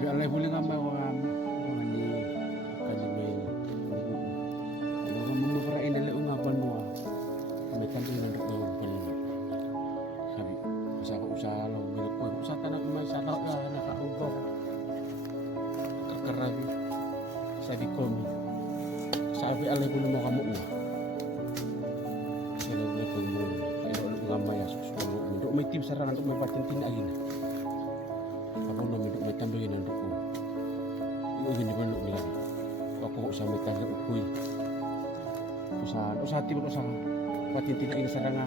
Sabi alay huli nga may mga ni kanimay. Mga mamarain na lang nga pa mo. May kanto ng roon kanina. Sabi, masa ko usalaw bilang ko. Usa ka na may salaw na nakaugok. Kakarabi. Sabi ko mi. Sabi alay huli mo ka mo. Salaw na ko mo. Kaya ulit nga may asos ko. May tim sarangan untuk may patintin agin. Ako na may tambagin ang duko. Yung gini ba nung nila. Ako sa may tala ukoy. Usa tibok sa patintin agin saranga.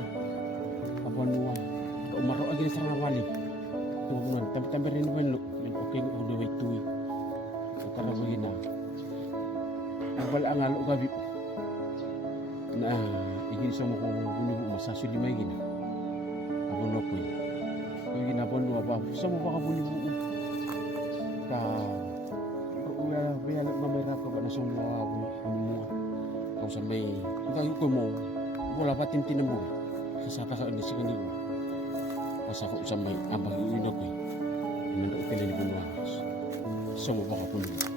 Abon mo. Umaro agin saranga wali. Tubungan tambi rin ba no. Okay udah way tuwi. Karabagin na. Abal ang alo gabi. Na igin sa mo ko bunuh masasuli may gina. Abono ko yun. Kaya ginabon mo ba? Sa mo ba kabuli mo? Ka... Bayalap na may rap ka ba na sa mga mo? Kung sa may... Kung kayo ko mo, wala pa tintin mo. Sasaka sa indisi ka niyo. Kasi ako sa may ambang yun ako eh. Nandang utilin mo mo. Sa mo ba kabuli mo?